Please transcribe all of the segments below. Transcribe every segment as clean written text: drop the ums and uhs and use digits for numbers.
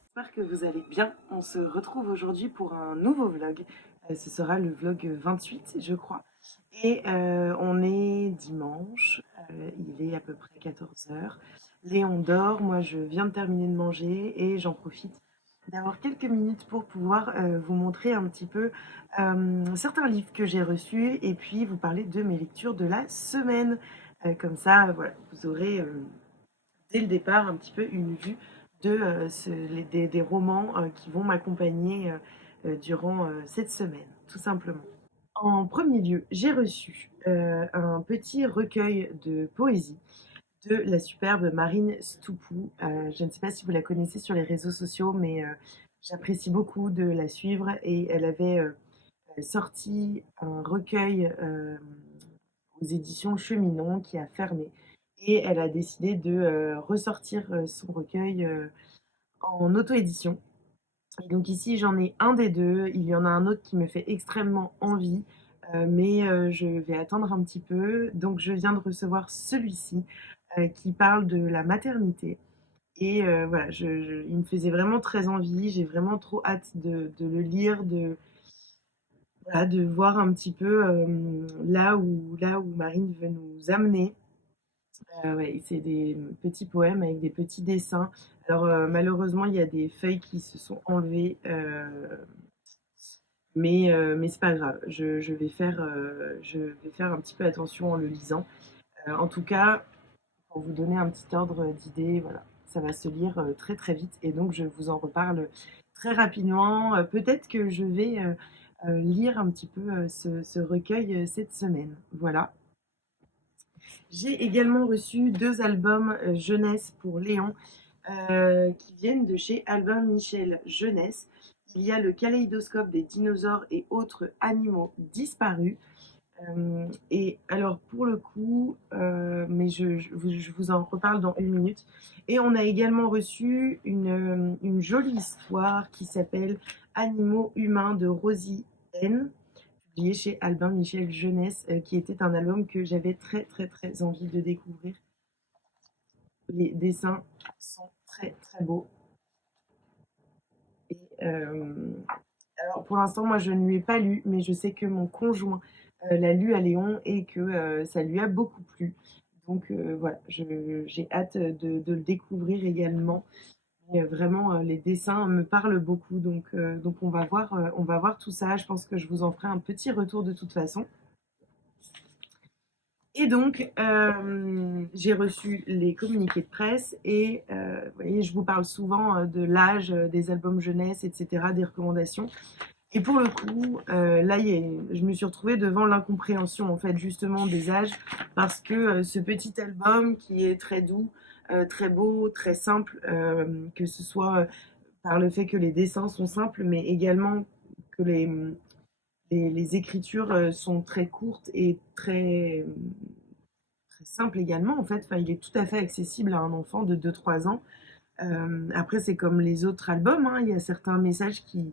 J'espère que vous allez bien. On se retrouve aujourd'hui pour un nouveau vlog. Ce sera le vlog 28, je crois. Et on est dimanche. Il est à peu près 14 heures. Léon dort. Moi, je viens de terminer de manger et j'en profite d'avoir quelques minutes pour pouvoir vous montrer un petit peu certains livres que j'ai reçus et puis vous parler de mes lectures de la semaine. Comme ça, voilà, vous aurez dès le départ un petit peu une vue de des romans qui vont m'accompagner durant cette semaine, tout simplement. En premier lieu, j'ai reçu un petit recueil de poésie de la superbe Marine Stoupou. Je ne sais pas si vous la connaissez sur les réseaux sociaux, mais j'apprécie beaucoup de la suivre et elle avait sorti un recueil aux éditions Cheminot qui a fermé et elle a décidé de ressortir son recueil en auto-édition. Et donc ici j'en ai un des deux, il y en a un autre qui me fait extrêmement envie, mais je vais attendre un petit peu. Donc je viens de recevoir celui-ci qui parle de la maternité. Et voilà, il me faisait vraiment très envie, j'ai vraiment trop hâte de le lire, voilà, de voir un petit peu là où Marine veut nous amener. Ouais, c'est des petits poèmes avec des petits dessins. Alors malheureusement, il y a des feuilles qui se sont enlevées, mais c'est pas grave. Je vais faire un petit peu attention en le lisant. En tout cas, pour vous donner un petit ordre d'idée, voilà, ça va se lire très très vite et donc je vous en reparle très rapidement. Peut-être que je vais lire un petit peu ce recueil cette semaine. Voilà. J'ai également reçu 2 albums jeunesse pour Léon qui viennent de chez Albin Michel Jeunesse. Il y a le kaléidoscope des dinosaures et autres animaux disparus. Et alors pour le coup, mais je vous en reparle dans une minute. Et on a également reçu une jolie histoire qui s'appelle Animaux humains de Rosie N, publié chez Albin Michel Jeunesse, qui était un album que j'avais très très très envie de découvrir. Les dessins sont très très beaux. Et, alors pour l'instant, moi je ne lui ai pas lu, mais je sais que mon conjoint l'a lu à Léon et que ça lui a beaucoup plu. Donc voilà, j'ai hâte de le découvrir également. Et vraiment, les dessins me parlent beaucoup, donc on va voir tout ça. Je pense que je vous en ferai un petit retour de toute façon. Et donc, j'ai reçu les communiqués de presse et vous voyez, je vous parle souvent de l'âge des albums jeunesse, etc., des recommandations. Et pour le coup, là, je me suis retrouvée devant l'incompréhension, en fait, justement, des âges, parce que ce petit album qui est très doux, très beau, très simple, que ce soit par le fait que les dessins sont simples, mais également que les écritures sont très courtes et très, très simples également, en fait. Enfin, il est tout à fait accessible à un enfant de 2-3 ans. Après, c'est comme les autres albums, hein, il y a certains messages qui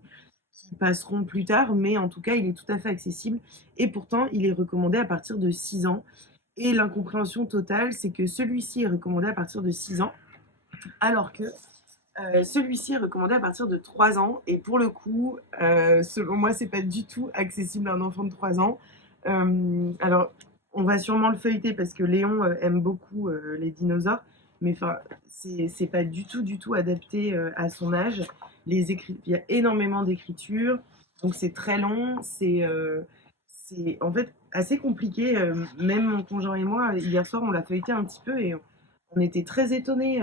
passeront plus tard, mais en tout cas, il est tout à fait accessible. Et pourtant, il est recommandé à partir de 6 ans. Et l'incompréhension totale, c'est que celui-ci est recommandé à partir de 6 ans, alors que celui-ci est recommandé à partir de 3 ans. Et pour le coup, selon moi, c'est pas du tout accessible à un enfant de 3 ans. Alors, on va sûrement le feuilleter parce que Léon aime beaucoup les dinosaures, mais enfin, c'est pas du tout adapté à son âge. Il y a énormément d'écriture, donc c'est très long, c'est en fait assez compliqué. Même mon conjoint et moi, hier soir, on l'a feuilleté un petit peu et on était très étonnés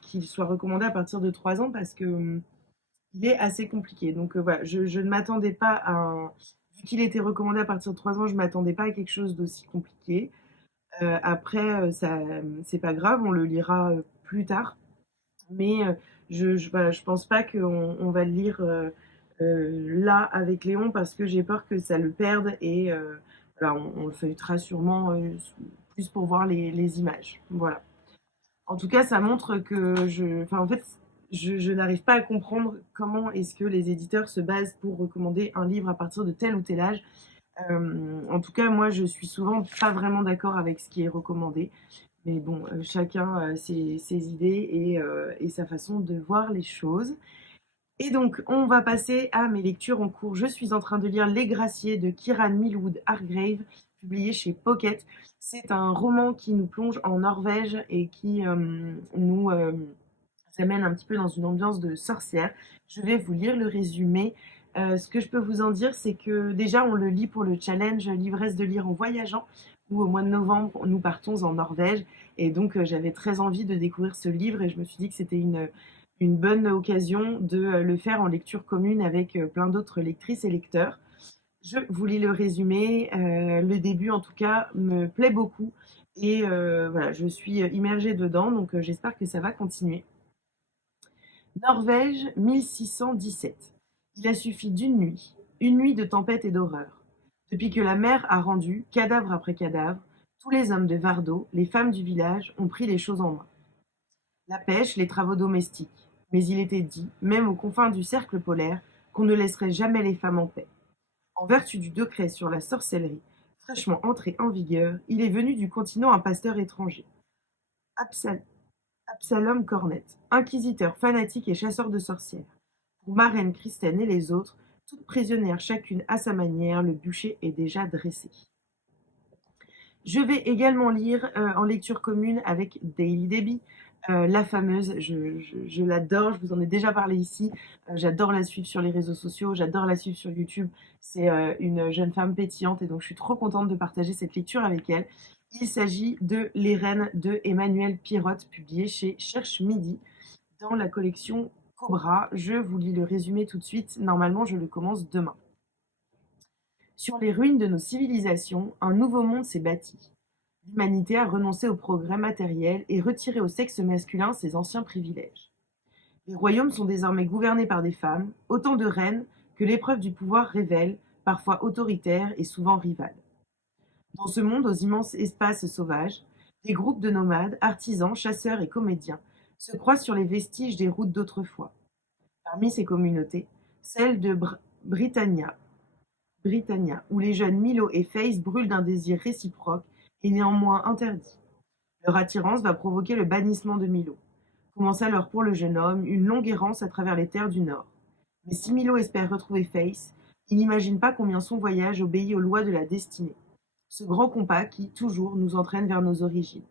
qu'il soit recommandé à partir de 3 ans parce que il est assez compliqué. Donc voilà, je ne m'attendais pas à un... Vu qu'il était recommandé à partir de 3 ans, je ne m'attendais pas à quelque chose d'aussi compliqué. Après, ça, c'est pas grave, on le lira plus tard. Mais voilà, je pense pas qu'on va le lire là avec Léon parce que j'ai peur que ça le perde et voilà, on le feuilletera sûrement plus pour voir les images. Voilà. En tout cas, ça montre que enfin, en fait, je n'arrive pas à comprendre comment est-ce que les éditeurs se basent pour recommander un livre à partir de tel ou tel âge. En tout cas, moi, je suis souvent pas vraiment d'accord avec ce qui est recommandé. Mais bon, chacun a ses idées et sa façon de voir les choses. Et donc, on va passer à mes lectures en cours. Je suis en train de lire Les Graciers de Kieran Millwood Hargrave, publié chez Pocket. C'est un roman qui nous plonge en Norvège et qui nous amène un petit peu dans une ambiance de sorcière. Je vais vous lire le résumé. Ce que je peux vous en dire, c'est que déjà, on le lit pour le challenge L'ivresse de lire en voyageant, où au mois de novembre, nous partons en Norvège. Et donc, j'avais très envie de découvrir ce livre et je me suis dit que c'était une bonne occasion de le faire en lecture commune avec plein d'autres lectrices et lecteurs. Je vous lis le résumé. Le début, en tout cas, me plaît beaucoup. Et voilà, je suis immergée dedans, donc j'espère que ça va continuer. Norvège, 1617. Il a suffi une nuit de tempête et d'horreur. Depuis que la mer a rendu, cadavre après cadavre, tous les hommes de Vardo, les femmes du village, ont pris les choses en main. La pêche, les travaux domestiques. Mais il était dit, même aux confins du cercle polaire, qu'on ne laisserait jamais les femmes en paix. En vertu du décret sur la sorcellerie, fraîchement entré en vigueur, il est venu du continent un pasteur étranger, Absalom Cornet, inquisiteur fanatique et chasseur de sorcières. Pour marraine Christine et les autres, toutes prisonnières chacune à sa manière, le bûcher est déjà dressé. Je vais également lire en lecture commune avec Daily Debbie, la fameuse, je l'adore, je vous en ai déjà parlé ici, j'adore la suivre sur les réseaux sociaux, j'adore la suivre sur YouTube, c'est une jeune femme pétillante et donc je suis trop contente de partager cette lecture avec elle. Il s'agit de Les Reines de Emmanuel Pirotte, publié chez Cherche Midi dans la collection Cobra. Je vous lis le résumé tout de suite, normalement je le commence demain. Sur les ruines de nos civilisations, un nouveau monde s'est bâti. L'humanité a renoncé au progrès matériel et retiré au sexe masculin ses anciens privilèges. Les royaumes sont désormais gouvernés par des femmes, autant de reines que l'épreuve du pouvoir révèle, parfois autoritaire et souvent rivale. Dans ce monde aux immenses espaces sauvages, des groupes de nomades, artisans, chasseurs et comédiens se croisent sur les vestiges des routes d'autrefois. Parmi ces communautés, celle de Britannia, où les jeunes Milo et Face brûlent d'un désir réciproque et néanmoins interdit. Leur attirance va provoquer le bannissement de Milo. Commence alors pour le jeune homme une longue errance à travers les terres du Nord. Mais si Milo espère retrouver Face, il n'imagine pas combien son voyage obéit aux lois de la destinée. Ce grand compas qui, toujours, nous entraîne vers nos origines.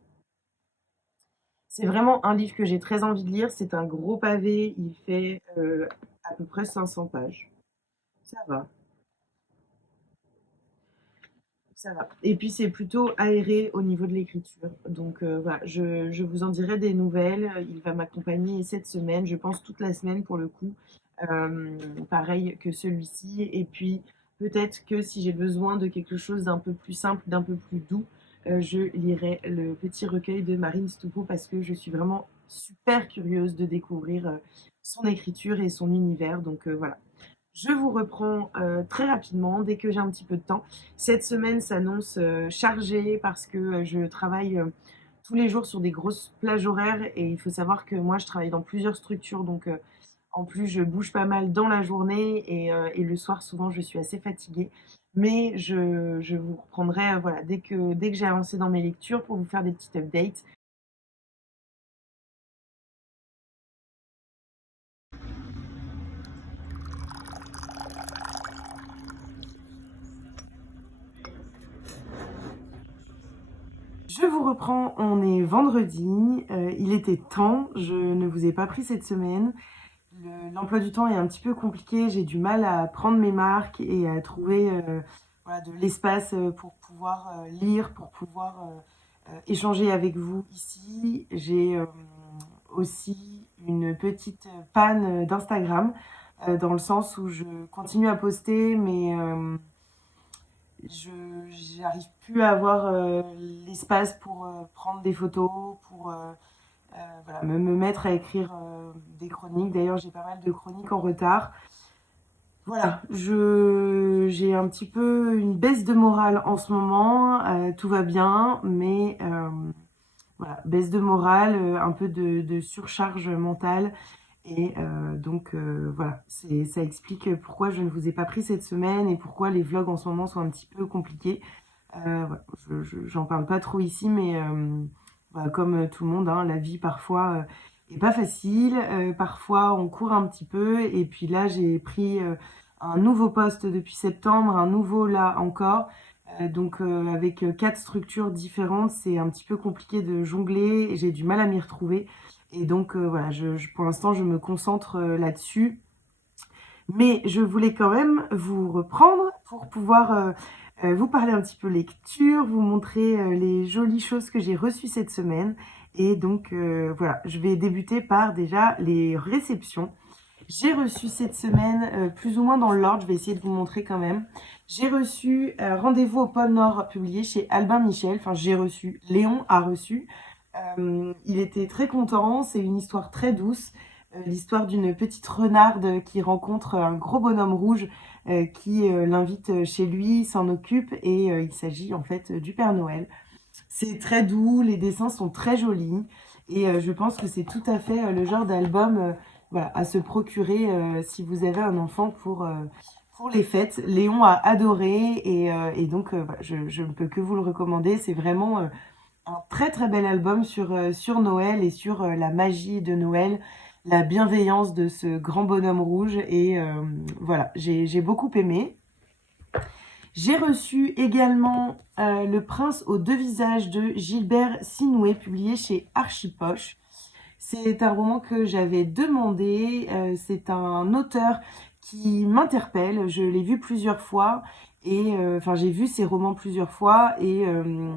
C'est vraiment un livre que j'ai très envie de lire. C'est un gros pavé, il fait à peu près 500 pages. Ça va. Ça va. Et puis c'est plutôt aéré au niveau de l'écriture. Donc voilà, je vous en dirai des nouvelles. Il va m'accompagner cette semaine, je pense toute la semaine pour le coup. Pareil que celui-ci. Et puis peut-être que si j'ai besoin de quelque chose d'un peu plus simple, d'un peu plus doux, je lirai le petit recueil de Marine Stoupeau parce que je suis vraiment super curieuse de découvrir son écriture et son univers. Donc voilà. Je vous reprends très rapidement dès que j'ai un petit peu de temps. Cette semaine s'annonce chargée parce que je travaille tous les jours sur des grosses plages horaires et il faut savoir que moi je travaille dans plusieurs structures donc en plus je bouge pas mal dans la journée et le soir souvent je suis assez fatiguée. Mais je vous reprendrai voilà, dès que j'ai avancé dans mes lectures pour vous faire des petites updates. Je vous reprends, on est vendredi, il était temps, je ne vous ai pas pris cette semaine. L'emploi du temps est un petit peu compliqué, j'ai du mal à prendre mes marques et à trouver voilà, de l'espace pour pouvoir lire, pour pouvoir échanger avec vous ici. J'ai aussi une petite panne d'Instagram, dans le sens où je continue à poster, mais je j'arrive plus à avoir l'espace pour prendre des photos, pour voilà, me mettre à écrire des chroniques. D'ailleurs, j'ai pas mal de chroniques en retard. Voilà, j'ai un petit peu une baisse de morale en ce moment. Tout va bien, mais voilà, baisse de morale, un peu de surcharge mentale. Et donc voilà, ça explique pourquoi je ne vous ai pas pris cette semaine et pourquoi les vlogs en ce moment sont un petit peu compliqués. Voilà, j'en parle pas trop ici, mais voilà, comme tout le monde, hein, la vie parfois est pas facile. Parfois on court un petit peu, et puis là j'ai pris un nouveau poste depuis septembre, un nouveau là encore. Donc avec 4 structures différentes, c'est un petit peu compliqué de jongler et j'ai du mal à m'y retrouver. Et donc voilà, pour l'instant je me concentre là-dessus. Mais je voulais quand même vous reprendre pour pouvoir vous parler un petit peu lecture, vous montrer les jolies choses que j'ai reçues cette semaine. Et donc voilà, je vais débuter par déjà les réceptions. J'ai reçu cette semaine, plus ou moins dans l'ordre, je vais essayer de vous montrer quand même. J'ai reçu Rendez-vous au pôle Nord, publié chez Albin Michel. Enfin, j'ai reçu, Léon a reçu. Il était très content, c'est une histoire très douce. L'histoire d'une petite renarde qui rencontre un gros bonhomme rouge qui l'invite chez lui, s'en occupe, et il s'agit en fait du Père Noël. C'est très doux, les dessins sont très jolis, et je pense que c'est tout à fait le genre d'album voilà, à se procurer si vous avez un enfant pour les fêtes. Léon a adoré, et donc voilà, je ne peux que vous le recommander. C'est vraiment un très très bel album sur Noël et sur la magie de Noël, la bienveillance de ce grand bonhomme rouge, et voilà, j'ai beaucoup aimé. J'ai reçu également Le Prince aux deux visages de Gilbert Sinoué, publié chez Archipoche. C'est un roman que j'avais demandé, c'est un auteur qui m'interpelle, je l'ai vu plusieurs fois, et enfin j'ai vu ses romans plusieurs fois, et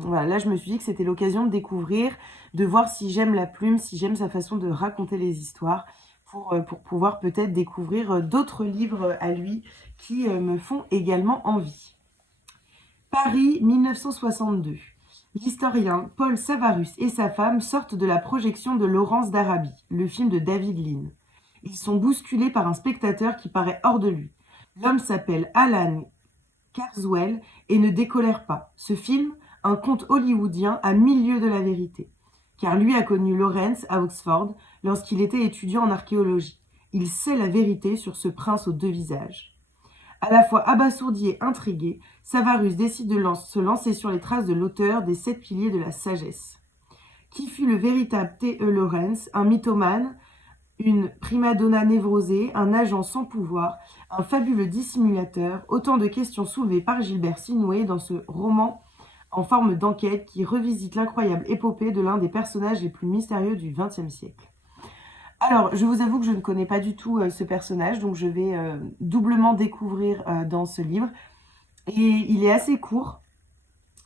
voilà, là je me suis dit que c'était l'occasion de découvrir, de voir si j'aime la plume, si j'aime sa façon de raconter les histoires, pour pouvoir peut-être découvrir d'autres livres à lui qui me font également envie. Paris 1962. L'historien Paul Savarus et sa femme sortent de la projection de Laurence d'Arabie, le film de David Lean. Ils sont bousculés par un spectateur qui paraît hors de lui. L'homme s'appelle Alan Carswell et ne décolère pas. Ce film, un conte hollywoodien à 1000 lieues de la vérité. Car lui a connu Lawrence à Oxford lorsqu'il était étudiant en archéologie. Il sait la vérité sur ce prince aux deux visages. À la fois abasourdi et intrigué, Savarus décide de se lancer sur les traces de l'auteur des 7 piliers de la sagesse. Qui fut le véritable T.E. Lawrence, un mythomane, une prima-donna névrosée, un agent sans pouvoir, un fabuleux dissimulateur, autant de questions soulevées par Gilbert Sinoué dans ce roman en forme d'enquête qui revisite l'incroyable épopée de l'un des personnages les plus mystérieux du XXe siècle. Alors, je vous avoue que je ne connais pas du tout ce personnage, donc je vais doublement découvrir dans ce livre. Et il est assez court,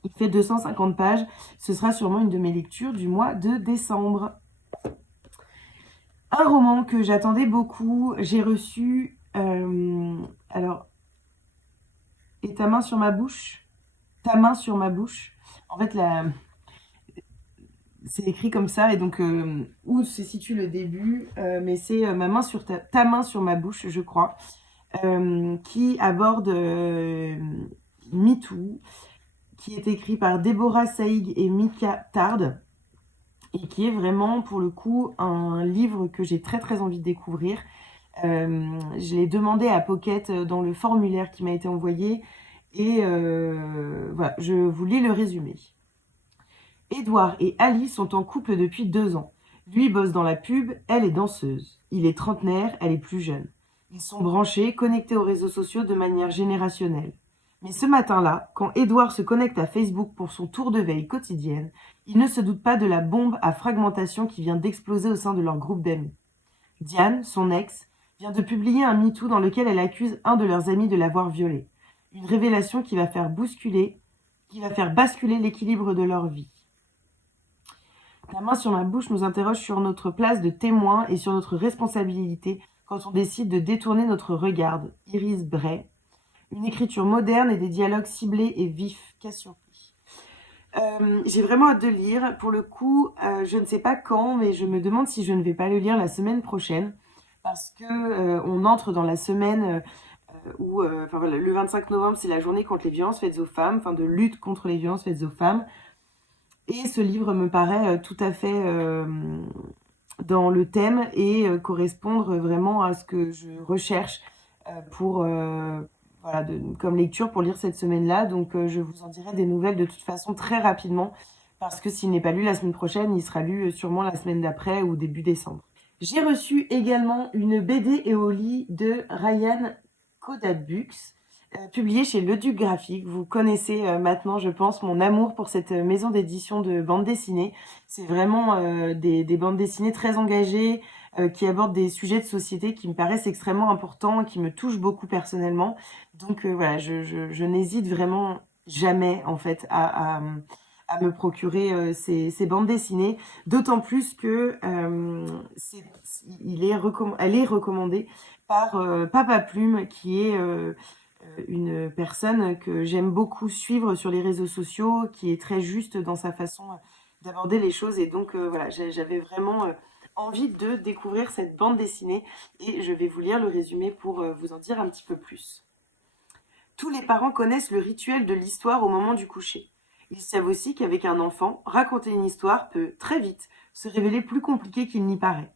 il fait 250 pages. Ce sera sûrement une de mes lectures du mois de décembre. Un roman que j'attendais beaucoup, j'ai reçu... alors, et ta main sur ma bouche. Ta main sur ma bouche. En fait, c'est écrit comme ça, et donc où se situe le début, mais c'est ma main sur ta main sur ma bouche, je crois, qui aborde MeToo, qui est écrit par Déborah Saïg et Mika Tard, et qui est vraiment pour le coup un livre que j'ai très très envie de découvrir. Je l'ai demandé à Pocket dans le formulaire qui m'a été envoyé, et voilà, je vous lis le résumé. Edouard et Alice sont en couple depuis 2 ans. Lui bosse dans la pub, elle est danseuse. Il est trentenaire, elle est plus jeune. Ils sont branchés, connectés aux réseaux sociaux de manière générationnelle. Mais ce matin-là, quand Edouard se connecte à Facebook pour son tour de veille quotidienne, il ne se doute pas de la bombe à fragmentation qui vient d'exploser au sein de leur groupe d'amis. Diane, son ex, vient de publier un MeToo dans lequel elle accuse un de leurs amis de l'avoir violée. Une révélation qui va faire basculer l'équilibre de leur vie. La main sur ma bouche nous interroge sur notre place de témoin et sur notre responsabilité quand on décide de détourner notre regard. Iris Bray. Une écriture moderne et des dialogues ciblés et vifs. Cassiopée. J'ai vraiment hâte de lire. Pour le coup, je ne sais pas quand, mais je me demande si je ne vais pas le lire la semaine prochaine. Parce que on entre dans la semaine où, voilà, le 25 novembre, c'est la journée contre les violences faites aux femmes, enfin de lutte contre les violences faites aux femmes. Et ce livre me paraît tout à fait dans le thème et correspondre vraiment à ce que je recherche pour voilà, comme lecture pour lire cette semaine-là. Donc je vous en dirai des nouvelles de toute façon très rapidement parce que s'il n'est pas lu la semaine prochaine, il sera lu sûrement la semaine d'après ou début décembre. J'ai reçu également une BD Éoli de Ryan Kodabux, publiée chez Le Duc Graphique. Vous connaissez maintenant, je pense, mon amour pour cette maison d'édition de bande dessinée. C'est vraiment des bandes dessinées très engagées, qui abordent des sujets de société qui me paraissent extrêmement importants et qui me touchent beaucoup personnellement. Donc voilà, je n'hésite vraiment jamais en fait à me procurer ces bandes dessinées, d'autant plus que elle est recommandée par Papa Plume, qui est une personne que j'aime beaucoup suivre sur les réseaux sociaux, qui est très juste dans sa façon d'aborder les choses. Et donc voilà, j'avais vraiment envie de découvrir cette bande dessinée et je vais vous lire le résumé pour vous en dire un petit peu plus. Tous les parents connaissent le rituel de l'histoire au moment du coucher. Ils savent aussi qu'avec un enfant, raconter une histoire peut, très vite, se révéler plus compliqué qu'il n'y paraît.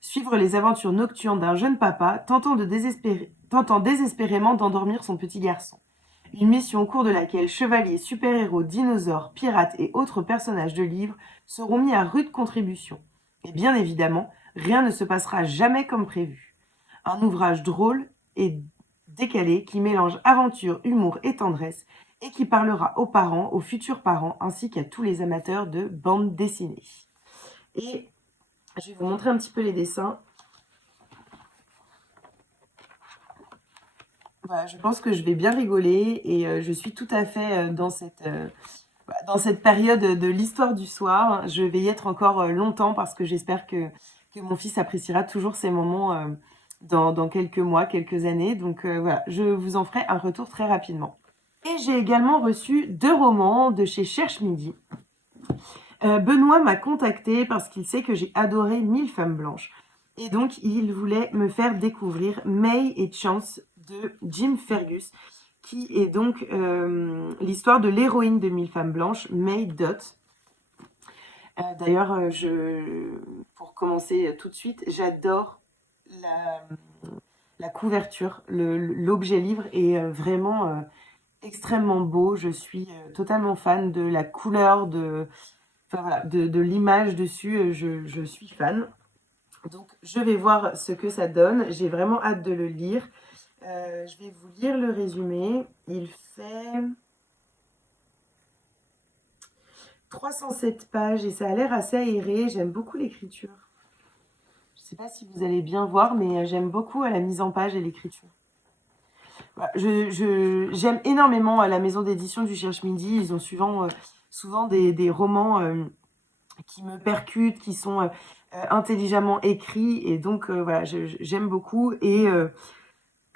Suivre les aventures nocturnes d'un jeune papa tentant désespérément d'endormir son petit garçon. Une mission au cours de laquelle chevaliers, super-héros, dinosaures, pirates et autres personnages de livres seront mis à rude contribution. Et bien évidemment, rien ne se passera jamais comme prévu. Un ouvrage drôle et décalé qui mélange aventure, humour et tendresse et qui parlera aux parents, aux futurs parents, ainsi qu'à tous les amateurs de bande dessinée. Et je vais vous montrer un petit peu les dessins. Voilà, je pense que je vais bien rigoler et je suis tout à fait dans cette période de l'histoire du soir. Je vais y être encore longtemps parce que j'espère que mon fils appréciera toujours ces moments dans quelques mois, quelques années. Donc voilà, je vous en ferai un retour très rapidement. Et j'ai également reçu 2 romans de chez Cherche Midi. Benoît m'a contacté parce qu'il sait que j'ai adoré 1000 femmes blanches. Et donc, il voulait me faire découvrir May et Chance de Jim Fergus, qui est donc l'histoire de l'héroïne de 1000 femmes blanches, May Dot. D'ailleurs, pour commencer tout de suite, j'adore la couverture. L'objet livre est vraiment extrêmement beau. Je suis totalement fan de la couleur, de l'image dessus. Je suis fan. Donc, je vais voir ce que ça donne. J'ai vraiment hâte de le lire. Je vais vous lire le résumé. Il fait 307 pages et ça a l'air assez aéré. J'aime beaucoup l'écriture. Je ne sais pas si vous allez bien voir, mais j'aime beaucoup la mise en page et l'écriture. Voilà, j'aime énormément la maison d'édition du Cherche Midi. Ils ont souvent des romans qui me percutent, qui sont intelligemment écrits. Et donc, voilà, j'aime beaucoup. Et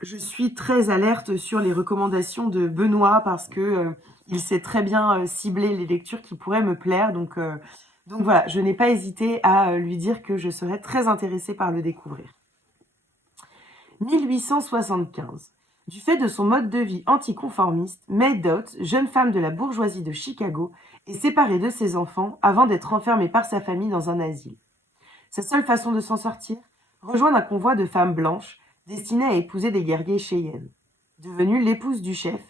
je suis très alerte sur les recommandations de Benoît parce que il sait très bien cibler les lectures qui pourraient me plaire. Donc voilà, je n'ai pas hésité à lui dire que je serais très intéressée par le découvrir. 1875. Du fait de son mode de vie anticonformiste, May Dot, jeune femme de la bourgeoisie de Chicago, est séparée de ses enfants avant d'être enfermée par sa famille dans un asile. Sa seule façon de s'en sortir, rejoindre un convoi de femmes blanches destinées à épouser des guerriers Cheyennes. Devenue l'épouse du chef,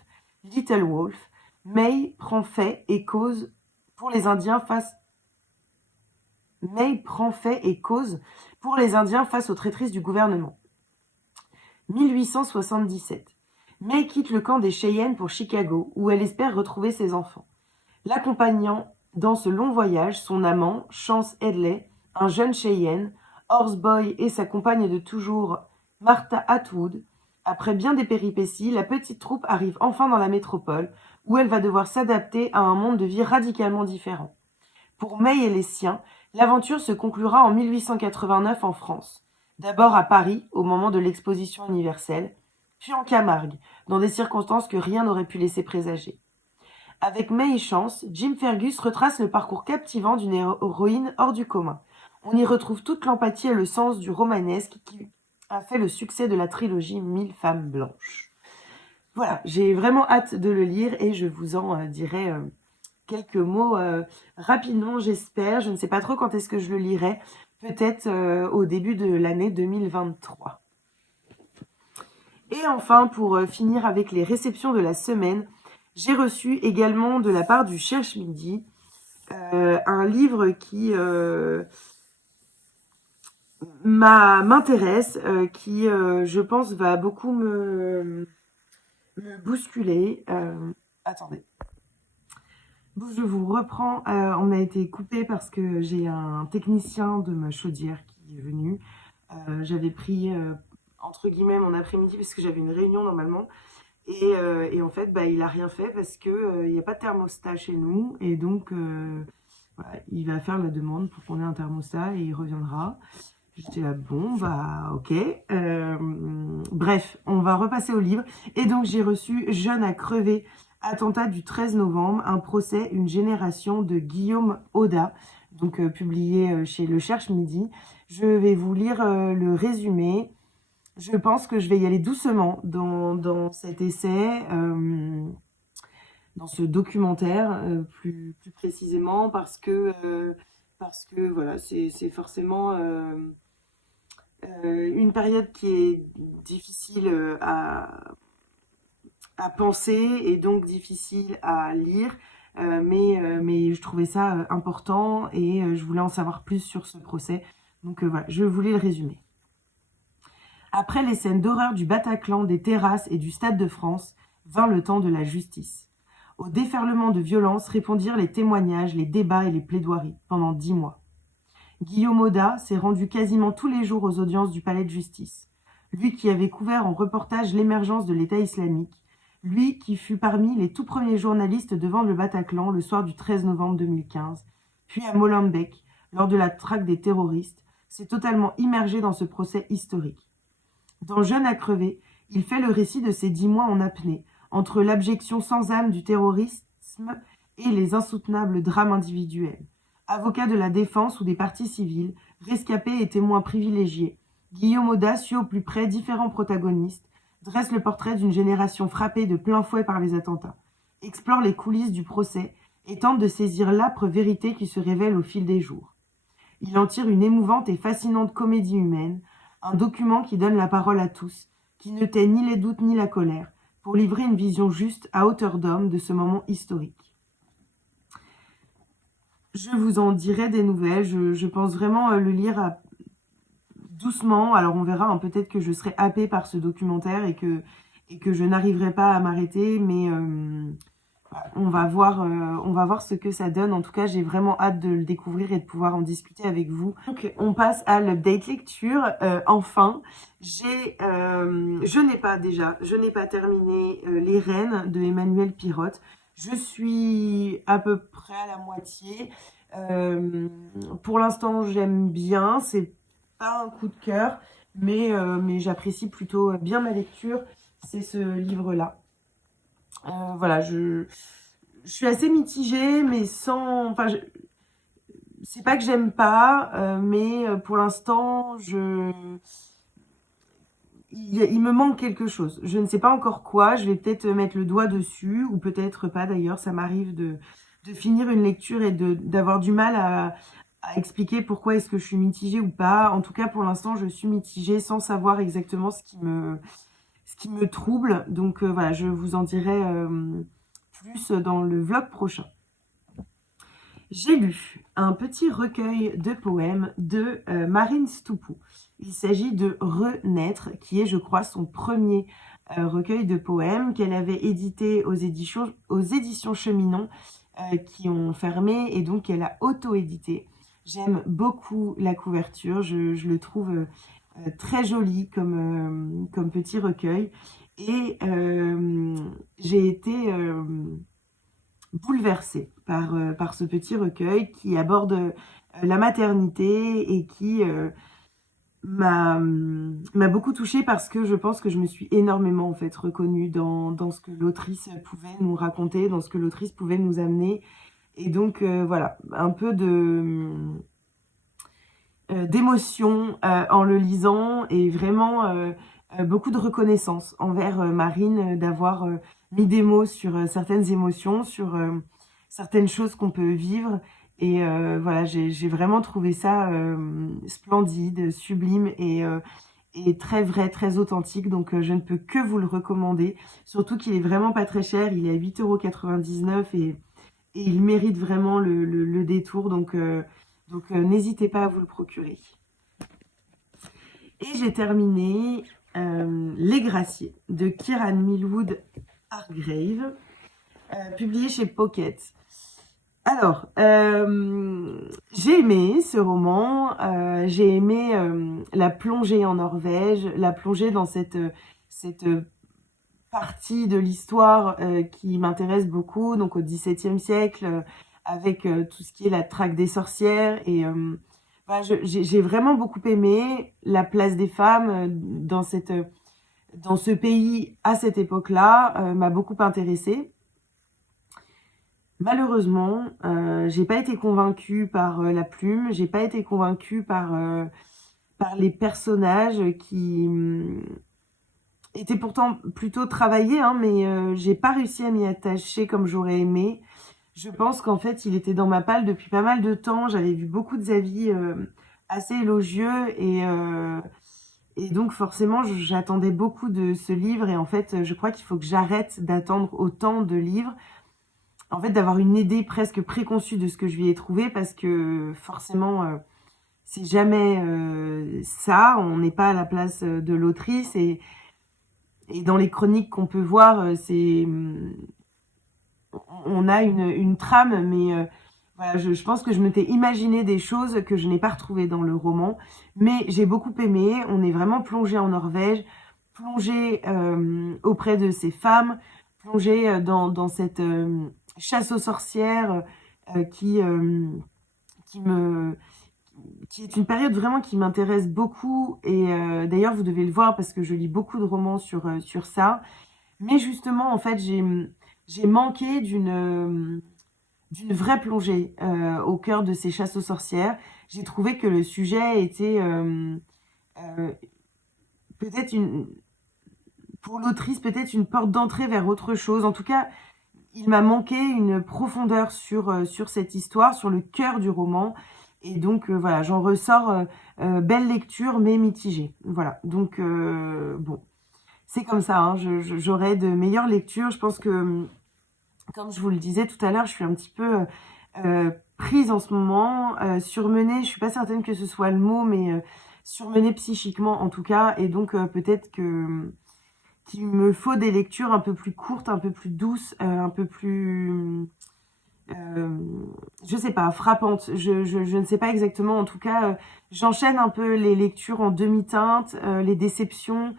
Little Wolf, May prend fait et cause pour les Indiens face aux traîtrises du gouvernement. 1877. May quitte le camp des Cheyennes pour Chicago, où elle espère retrouver ses enfants. L'accompagnant dans ce long voyage, son amant, Chance Hedley, un jeune Cheyenne, Horseboy et sa compagne de toujours, Martha Atwood. Après bien des péripéties, la petite troupe arrive enfin dans la métropole, où elle va devoir s'adapter à un monde de vie radicalement différent. Pour May et les siens, L'aventure se conclura en 1889 en France. D'abord à Paris, au moment de l'exposition universelle, puis en Camargue, dans des circonstances que rien n'aurait pu laisser présager. Avec May et Chance, Jim Fergus retrace le parcours captivant d'une héroïne hors du commun. On y retrouve toute l'empathie et le sens du romanesque qui a fait le succès de la trilogie 1000 femmes blanches. Voilà, j'ai vraiment hâte de le lire et je vous en dirai quelques mots rapidement, j'espère. Je ne sais pas trop quand est-ce que je le lirai, peut-être au début de l'année 2023. Et enfin, pour finir avec les réceptions de la semaine, j'ai reçu également de la part du Cherche Midi un livre qui m'intéresse, qui je pense va beaucoup me bousculer. Attendez. Bon, je vous reprends. On a été coupé parce que j'ai un technicien de ma chaudière qui est venu. J'avais pris entre guillemets mon après-midi parce que j'avais une réunion normalement. Et en fait, il a rien fait parce que il n'y a pas de thermostat chez nous. Et donc, voilà, il va faire la demande pour qu'on ait un thermostat et il reviendra. J'étais là, bon, ok. Bref, on va repasser au livre. Et donc, j'ai reçu Jeune à crever, attentat du 13 novembre, un procès, une génération de Guillaume Auda, donc publié chez Le Cherche Midi. Je vais vous lire le résumé. Je pense que je vais y aller doucement dans cet essai, dans ce documentaire, plus précisément, parce que voilà, c'est forcément une période qui est difficile à penser et donc difficile à lire. Mais je trouvais ça important et je voulais en savoir plus sur ce procès. Donc voilà, je voulais le résumer. Après les scènes d'horreur du Bataclan, des terrasses et du Stade de France, vint le temps de la justice. Au déferlement de violence répondirent les témoignages, les débats et les plaidoiries pendant 10 mois. Guillaume Auda s'est rendu quasiment tous les jours aux audiences du palais de justice. Lui qui avait couvert en reportage l'émergence de l'État islamique, lui qui fut parmi les tout premiers journalistes devant le Bataclan le soir du 13 novembre 2015, puis à Molenbeek, lors de la traque des terroristes, s'est totalement immergé dans ce procès historique. Dans Jeune à crever, il fait le récit de ces 10 mois en apnée, entre l'abjection sans âme du terrorisme et les insoutenables drames individuels. Avocat de la défense ou des parties civiles, rescapé et témoin privilégié, Guillaume Auda suit au plus près différents protagonistes, dresse le portrait d'une génération frappée de plein fouet par les attentats, explore les coulisses du procès et tente de saisir l'âpre vérité qui se révèle au fil des jours. Il en tire une émouvante et fascinante comédie humaine, un document qui donne la parole à tous, qui ne tait ni les doutes ni la colère, pour livrer une vision juste à hauteur d'homme de ce moment historique. Je vous en dirai des nouvelles, je pense vraiment le lire doucement, alors on verra, hein, peut-être que je serai happée par ce documentaire et que je n'arriverai pas à m'arrêter, mais on va voir ce que ça donne. En tout cas, j'ai vraiment hâte de le découvrir et de pouvoir en discuter avec vous. Donc, on passe à l'update lecture. Enfin, je n'ai pas terminé Les Reines de Emmanuel Pirotte. Je suis à peu près à la moitié. Pour l'instant, j'aime bien. C'est pas un coup de cœur, mais j'apprécie plutôt bien ma lecture. C'est ce livre-là. Voilà, je suis assez mitigée, mais sans... Enfin, c'est pas que j'aime pas, mais pour l'instant, il me manque quelque chose. Je ne sais pas encore quoi. Je vais peut-être mettre le doigt dessus, ou peut-être pas d'ailleurs. Ça m'arrive de finir une lecture et d'avoir du mal à expliquer pourquoi est-ce que je suis mitigée ou pas. En tout cas, pour l'instant, je suis mitigée sans savoir exactement ce qui me trouble. Donc voilà, je vous en dirai plus dans le vlog prochain. J'ai lu un petit recueil de poèmes de Marine Stoupou. Il s'agit de Renaître, qui est, je crois, son premier recueil de poèmes qu'elle avait édité aux éditions Cheminon, qui ont fermé, et donc elle a auto-édité. J'aime beaucoup la couverture, je le trouve très joli comme petit recueil. Et j'ai été bouleversée par ce petit recueil qui aborde la maternité et qui m'a beaucoup touchée parce que je pense que je me suis énormément en fait reconnue dans ce que l'autrice pouvait nous raconter, dans ce que l'autrice pouvait nous amener. Et donc voilà, un peu d'émotion en le lisant et vraiment beaucoup de reconnaissance envers Marine d'avoir mis des mots sur certaines émotions, sur certaines choses qu'on peut vivre. Et voilà, j'ai vraiment trouvé ça splendide, sublime et très vrai, très authentique. Donc je ne peux que vous le recommander. Surtout qu'il est vraiment pas très cher, il est à 8,99 € et il mérite vraiment le détour. Donc n'hésitez pas à vous le procurer. Et j'ai terminé Les Graciers de Kieran Millwood Hargrave, publié chez Pocket. Alors, j'ai aimé ce roman, j'ai aimé la plongée en Norvège, la plongée dans cette partie de l'histoire qui m'intéresse beaucoup, donc au XVIIe siècle, avec tout ce qui est la traque des sorcières. Et voilà, j'ai vraiment beaucoup aimé la place des femmes dans ce pays à cette époque-là, m'a beaucoup intéressée. Malheureusement, j'ai pas été convaincue par la plume, j'ai pas été convaincue par les personnages qui étaient pourtant plutôt travaillés, hein, mais j'ai pas réussi à m'y attacher comme j'aurais aimé. Je pense qu'en fait, il était dans ma palle depuis pas mal de temps. J'avais vu beaucoup d'avis assez élogieux et donc forcément, j'attendais beaucoup de ce livre. Et en fait, je crois qu'il faut que j'arrête d'attendre autant de livres. En fait, d'avoir une idée presque préconçue de ce que je vais y trouver parce que forcément, c'est jamais ça. On n'est pas à la place de l'autrice et dans les chroniques qu'on peut voir, on a une trame, mais voilà, je pense que je m'étais imaginé des choses que je n'ai pas retrouvées dans le roman, mais j'ai beaucoup aimé. On est vraiment plongé en Norvège, plongé auprès de ces femmes, plongé dans cette chasse aux sorcières qui est une période vraiment qui m'intéresse beaucoup. Et d'ailleurs, vous devez le voir parce que je lis beaucoup de romans sur ça. Mais justement, en fait, j'ai manqué d'une vraie plongée au cœur de ces chasses aux sorcières. J'ai trouvé que le sujet était peut-être pour l'autrice, peut-être une porte d'entrée vers autre chose. En tout cas, il m'a manqué une profondeur sur cette histoire, sur le cœur du roman. Et donc, voilà, j'en ressors belle lecture, mais mitigée. Voilà, donc, bon, c'est comme ça, hein, j'aurai de meilleures lectures. Je pense que, comme je vous le disais tout à l'heure, je suis un petit peu prise en ce moment, surmenée, je suis pas certaine que ce soit le mot, mais surmenée psychiquement en tout cas. Et donc, peut-être qu'il me faut des lectures un peu plus courtes, un peu plus douces, un peu plus, je sais pas, frappantes. Je ne sais pas exactement. En tout cas, j'enchaîne un peu les lectures en demi-teinte, les déceptions,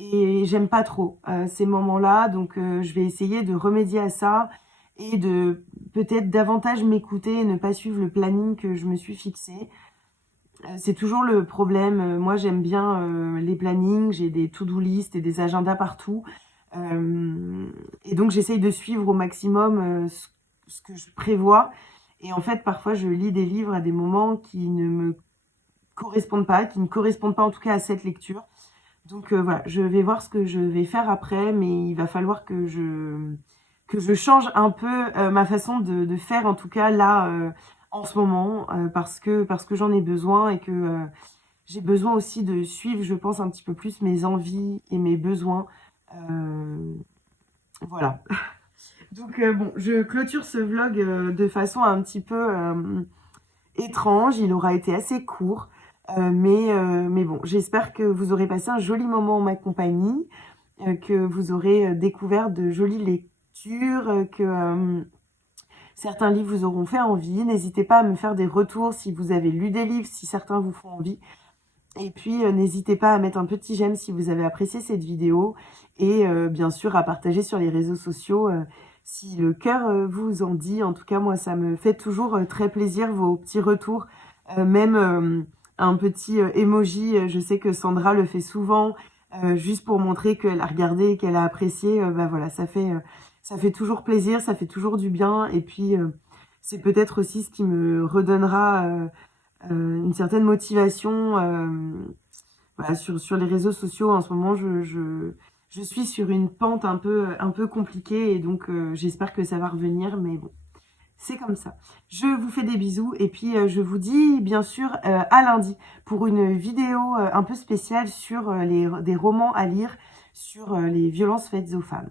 et j'aime pas trop ces moments-là. Donc, je vais essayer de remédier à ça et de peut-être davantage m'écouter et ne pas suivre le planning que je me suis fixé. C'est toujours le problème. Moi, j'aime bien les plannings. J'ai des to-do list et des agendas partout. Et donc, j'essaye de suivre au maximum ce que je prévois. Et en fait, parfois, je lis des livres à des moments qui ne me correspondent pas, qui ne correspondent pas en tout cas à cette lecture. Donc voilà, je vais voir ce que je vais faire après, mais il va falloir que je change un peu ma façon de faire, en tout cas là, en ce moment, parce que j'en ai besoin et que j'ai besoin aussi de suivre, je pense, un petit peu plus mes envies et mes besoins. Voilà. Donc bon, je clôture ce vlog de façon un petit peu étrange. Il aura été assez court. Mais bon, j'espère que vous aurez passé un joli moment en ma compagnie, que vous aurez découvert de jolies lectures, que certains livres vous auront fait envie. N'hésitez pas à me faire des retours si vous avez lu des livres, si certains vous font envie. Et puis, n'hésitez pas à mettre un petit j'aime si vous avez apprécié cette vidéo et bien sûr à partager sur les réseaux sociaux si le cœur vous en dit. En tout cas, moi, ça me fait toujours très plaisir vos petits retours, même un petit emoji. Je sais que Sandra le fait souvent, juste pour montrer qu'elle a regardé, qu'elle a apprécié. Bah voilà, ça fait toujours plaisir, ça fait toujours du bien. Et puis, c'est peut-être aussi ce qui me redonnera une certaine motivation. Voilà, sur les réseaux sociaux, en ce moment, je suis sur une pente un peu compliquée et donc j'espère que ça va revenir, mais bon, c'est comme ça. Je vous fais des bisous et puis je vous dis bien sûr à lundi pour une vidéo un peu spéciale sur des romans à lire sur les violences faites aux femmes.